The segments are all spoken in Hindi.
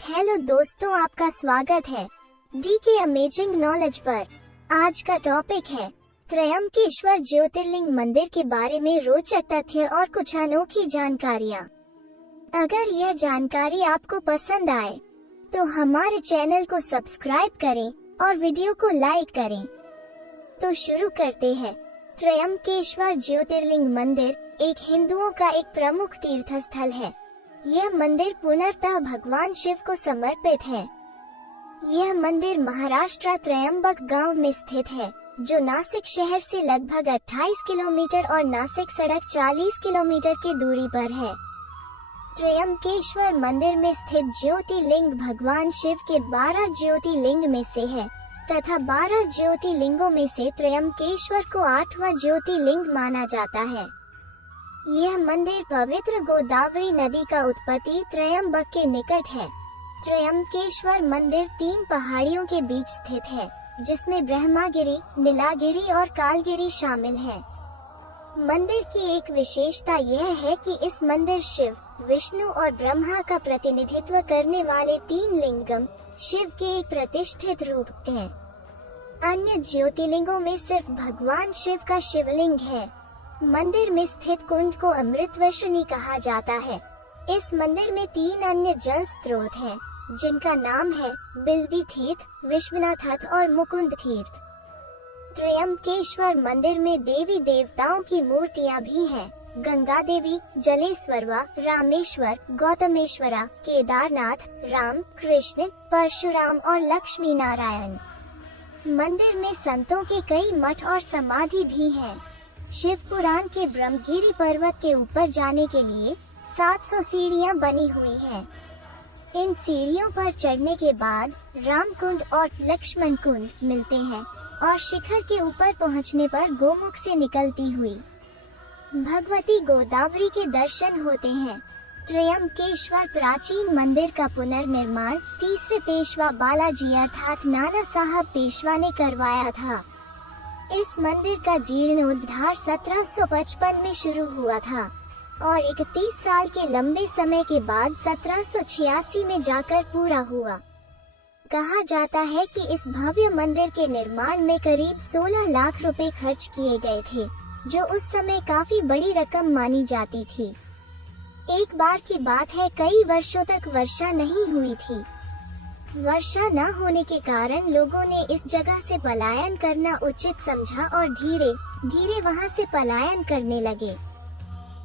हेलो दोस्तों, आपका स्वागत है डी के अमेजिंग नॉलेज पर। आज का टॉपिक है त्रयंबकेश्वर ज्योतिर्लिंग मंदिर के बारे में रोचक तथ्य और कुछ अनोखी जानकारियाँ। अगर यह जानकारी आपको पसंद आए तो हमारे चैनल को सब्सक्राइब करें और वीडियो को लाइक करें। तो शुरू करते हैं। त्रयंबकेश्वर ज्योतिर्लिंग मंदिर एक हिंदुओं का एक प्रमुख तीर्थ स्थल है। यह मंदिर पूर्णतः भगवान शिव को समर्पित है। यह मंदिर महाराष्ट्र त्रयंबक गांव में स्थित है, जो नासिक शहर से लगभग 28 किलोमीटर और नासिक सड़क 40 किलोमीटर की दूरी पर है। त्रयंबकेश्वर मंदिर में स्थित ज्योतिर्लिंग भगवान शिव के 12 ज्योतिर्लिंग में से है तथा 12 ज्योतिर्लिंगों में से त्रयंबकेश्वर को 8वां ज्योतिर्लिंग माना जाता है। यह मंदिर पवित्र गोदावरी नदी का उत्पत्ति त्रयंबक के निकट है। त्रयंबकेश्वर मंदिर 3 पहाड़ियों के बीच स्थित है, जिसमें ब्रह्मागिरी, नीलागिरी और कालगिरी शामिल है। मंदिर की एक विशेषता यह है कि इस मंदिर शिव, विष्णु और ब्रह्मा का प्रतिनिधित्व करने वाले 3 लिंगम शिव के एक प्रतिष्ठित रूप हैं। अन्य ज्योतिर्लिंगों में सिर्फ भगवान शिव का शिवलिंग है। मंदिर में स्थित कुंड को अमृतवर्षिणी कहा जाता है। इस मंदिर में 3 अन्य जल स्रोत हैं, जिनका नाम है बिल्दी तीर्थ, विश्वनाथ और मुकुंद तीर्थ। त्रयंबकेश्वर मंदिर में देवी देवताओं की मूर्तियां भी हैं। गंगा देवी, जलेश्वरवा, रामेश्वर, गौतमेश्वरा, केदारनाथ, राम, कृष्ण, परशुराम और लक्ष्मी नारायण। मंदिर में संतों के कई मठ और समाधि भी हैं। शिव पुराण के ब्रह्मगिरी पर्वत के ऊपर जाने के लिए 700 सीढ़ियां बनी हुई हैं। इन सीढ़ियों पर चढ़ने के बाद राम कुंड और लक्ष्मण कुंड मिलते हैं और शिखर के ऊपर पहुंचने पर गोमुख से निकलती हुई भगवती गोदावरी के दर्शन होते हैं। त्रयंबकेश्वर प्राचीन मंदिर का पुनर्निर्माण तीसरे पेशवा बालाजी अर्थात नाना साहब पेशवा ने करवाया था। इस मंदिर का जीर्णोद्धार 1755 में शुरू हुआ था और 31 साल के लंबे समय के बाद 1786 में जाकर पूरा हुआ। कहा जाता है कि इस भव्य मंदिर के निर्माण में करीब 16 लाख रुपए खर्च किए गए थे, जो उस समय काफी बड़ी रकम मानी जाती थी। एक बार की बात है, कई वर्षों तक वर्षा नहीं हुई थी। वर्षा न होने के कारण लोगों ने इस जगह से पलायन करना उचित समझा और धीरे धीरे वहां से पलायन करने लगे।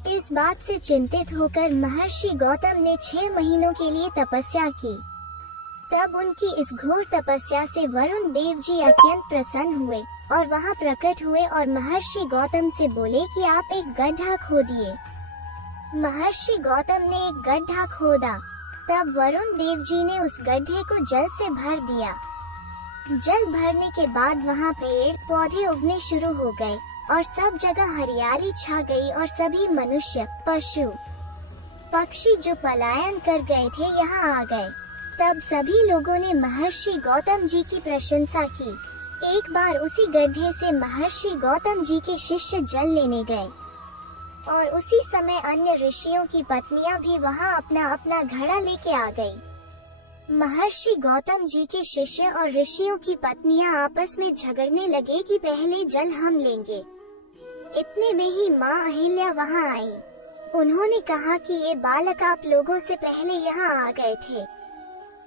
इस बात से चिंतित होकर महर्षि गौतम ने 6 महीनों के लिए तपस्या की। तब उनकी इस घोर तपस्या से वरुण देव जी अत्यंत प्रसन्न हुए और वहां प्रकट हुए और महर्षि गौतम से बोले कि आप एक गड्ढा खोदिए। महर्षि गौतम ने एक गड्ढा खोदा। तब वरुण देव जी ने उस गड्ढे को जल से भर दिया। जल भरने के बाद वहाँ पेड़ पौधे उगने शुरू हो गए और सब जगह हरियाली छा गई और सभी मनुष्य, पशु, पक्षी जो पलायन कर गए थे यहाँ आ गए। तब सभी लोगों ने महर्षि गौतम जी की प्रशंसा की। एक बार उसी गड्ढे से महर्षि गौतम जी के शिष्य जल लेने गए और उसी समय अन्य ऋषियों की पत्नियां भी वहां अपना अपना घड़ा लेके आ गई। महर्षि गौतम जी के शिष्य और ऋषियों की पत्नियां आपस में झगड़ने लगे कि पहले जल हम लेंगे। इतने में ही माँ अहिल्या वहां आई। उन्होंने कहा कि ये बालक आप लोगों से पहले यहाँ आ गए थे,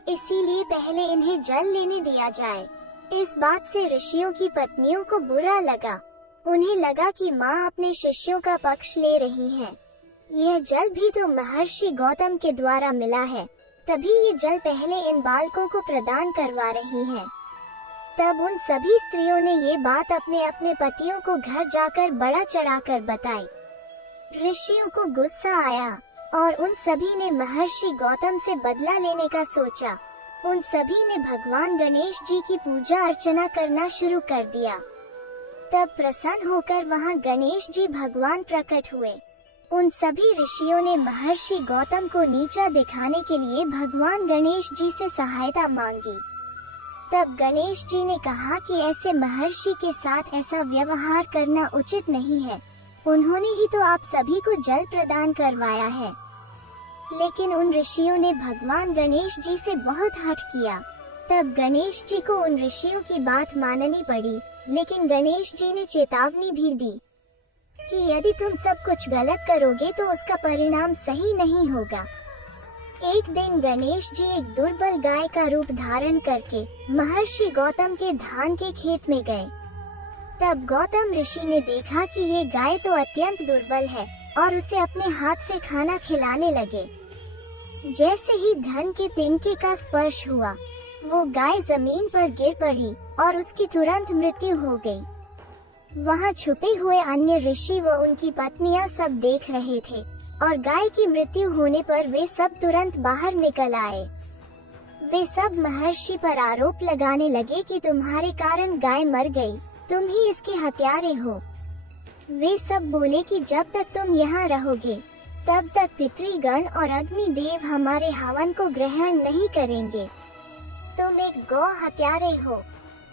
इसीलिए पहले इन्हें जल लेने दिया जाए। इस बात से ऋषियों की पत्नियों को बुरा लगा। उन्हें लगा कि माँ अपने शिष्यों का पक्ष ले रही हैं। यह जल भी तो महर्षि गौतम के द्वारा मिला है, तभी ये जल पहले इन बालकों को प्रदान करवा रही हैं। तब उन सभी स्त्रियों ने ये बात अपने अपने पतियों को घर जाकर बड़ा चढ़ाकर बताई। ऋषियों को गुस्सा आया और उन सभी ने महर्षि गौतम से बदला लेने का सोचा। उन सभी ने भगवान गणेश जी की पूजा अर्चना करना शुरू कर दिया। तब प्रसन्न होकर वहां गणेश जी भगवान प्रकट हुए। उन सभी ऋषियों ने महर्षि गौतम को नीचा दिखाने के लिए भगवान गणेश जी से सहायता मांगी। तब गणेश जी ने कहा कि ऐसे महर्षि के साथ ऐसा व्यवहार करना उचित नहीं है। उन्होंने ही तो आप सभी को जल प्रदान करवाया है। लेकिन उन ऋषियों ने भगवान गणेश जी से बहुत हठ किया। तब गणेश जी को उन ऋषियों की बात माननी पड़ी, लेकिन गणेश जी ने चेतावनी भी दी कि यदि तुम सब कुछ गलत करोगे तो उसका परिणाम सही नहीं होगा। एक दिन गणेश जी एक दुर्बल गाय का रूप धारण करके महर्षि गौतम के धान के खेत में गए। तब गौतम ऋषि ने देखा कि ये गाय तो अत्यंत दुर्बल है और उसे अपने हाथ से खाना खिलाने लगे। जैसे ही धन के तिनके का स्पर्श हुआ, वो गाय जमीन पर गिर पड़ी और उसकी तुरंत मृत्यु हो गई। वहाँ छुपे हुए अन्य ऋषि व उनकी पत्नियां सब देख रहे थे और गाय की मृत्यु होने पर वे सब तुरंत बाहर निकल आए। वे सब महर्षि पर आरोप लगाने लगे कि तुम्हारे कारण गाय मर गई, तुम ही इसके हत्यारे हो। वे सब बोले कि जब तक तुम यहाँ रहोगे तब तक पितृगण और अग्नि देव हमारे हवन को ग्रहण नहीं करेंगे। तुम एक गौ हत्यारे हो,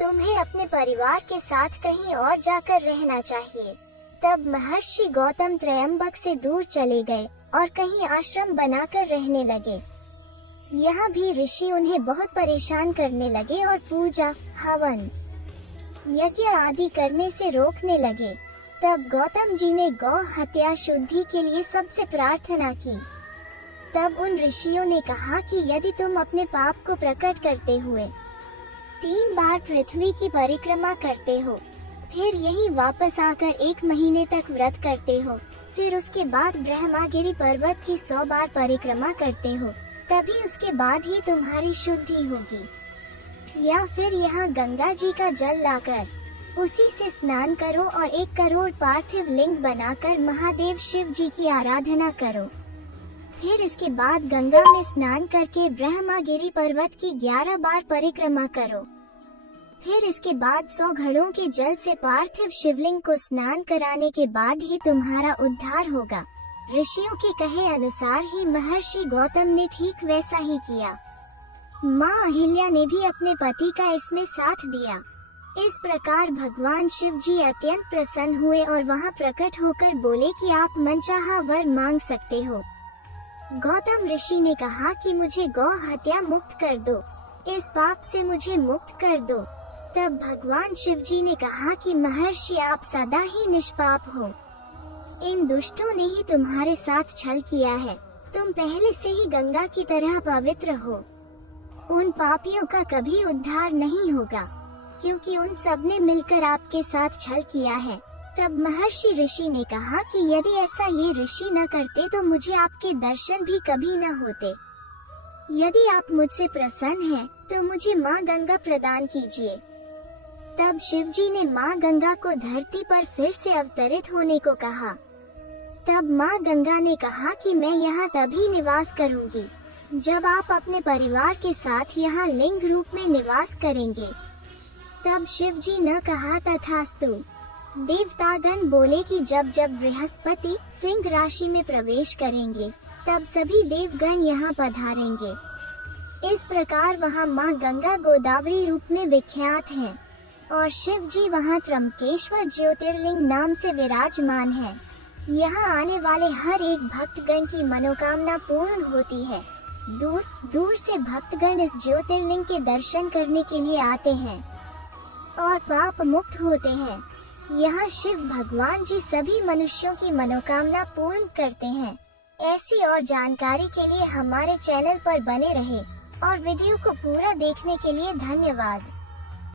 तुम्हें अपने परिवार के साथ कहीं और जाकर रहना चाहिए। तब महर्षि गौतम त्रयंबक से दूर चले गए और कहीं आश्रम बनाकर रहने लगे। यहाँ भी ऋषि उन्हें बहुत परेशान करने लगे और पूजा, हवन, यज्ञ आदि करने से रोकने लगे। तब गौतम जी ने गौ हत्या शुद्धि के लिए सबसे प्रार्थना की। तब उन ऋषियों ने कहा कि यदि तुम अपने पाप को प्रकट करते हुए 3 बार पृथ्वी की परिक्रमा करते हो, फिर यहीं वापस आकर 1 महीने तक व्रत करते हो, फिर उसके बाद ब्रह्मागिरि पर्वत की 100 बार परिक्रमा करते हो, तभी उसके बाद ही तुम्हारी शुद्धि होगी। या फिर यहाँ गंगा जी का जल लाकर उसी से स्नान करो और 1 करोड़ पार्थिव लिंग बनाकर महादेव शिव जी की आराधना करो। फिर इसके बाद गंगा में स्नान करके ब्रह्मागिरि पर्वत की 11 बार परिक्रमा करो। फिर इसके बाद 100 घड़ों के जल से पार्थिव शिवलिंग को स्नान कराने के बाद ही तुम्हारा उद्धार होगा। ऋषियों के कहे अनुसार ही महर्षि गौतम ने ठीक वैसा ही किया। माँ अहिल्या ने भी अपने पति का इसमें साथ दिया। इस प्रकार भगवान शिव जी अत्यंत प्रसन्न हुए और वहाँ प्रकट होकर बोले कि आप मनचाहा वर मांग सकते हो। गौतम ऋषि ने कहा कि मुझे गौ हत्या मुक्त कर दो, इस पाप से मुझे मुक्त कर दो। तब भगवान शिव जी ने कहा कि महर्षि आप सदा ही निष्पाप हो, इन दुष्टों ने ही तुम्हारे साथ छल किया है, तुम पहले से ही गंगा की तरह पवित्र हो, उन पापियों का कभी उद्धार नहीं होगा, क्योंकि उन सब ने मिलकर आपके साथ छल किया है। तब महर्षि ऋषि ने कहा कि यदि ऐसा ये ऋषि न करते तो मुझे आपके दर्शन भी कभी न होते। यदि आप मुझसे प्रसन्न हैं, तो मुझे माँ गंगा प्रदान कीजिए। तब शिव जी ने माँ गंगा को धरती पर फिर से अवतरित होने को कहा। तब माँ गंगा ने कहा कि मैं यहाँ तभी निवास करूँगी जब आप अपने परिवार के साथ यहाँ लिंग रूप में निवास करेंगे। तब शिव जी ने कहा तथास्तु। देवतागण बोले कि जब जब बृहस्पति सिंह राशि में प्रवेश करेंगे तब सभी देवगण यहाँ पधारेंगे। इस प्रकार वहाँ माँ गंगा गोदावरी रूप में विख्यात हैं और शिव जी वहाँ त्र्यंबकेश्वर ज्योतिर्लिंग नाम से विराजमान है। यहाँ आने वाले हर एक भक्तगण की मनोकामना पूर्ण होती है। दूर दूर से भक्तगण इस ज्योतिर्लिंग के दर्शन करने के लिए आते हैं और पाप मुक्त होते हैं। यहाँ शिव भगवान जी सभी मनुष्यों की मनोकामना पूर्ण करते हैं। ऐसी और जानकारी के लिए हमारे चैनल पर बने रहें और वीडियो को पूरा देखने के लिए धन्यवाद।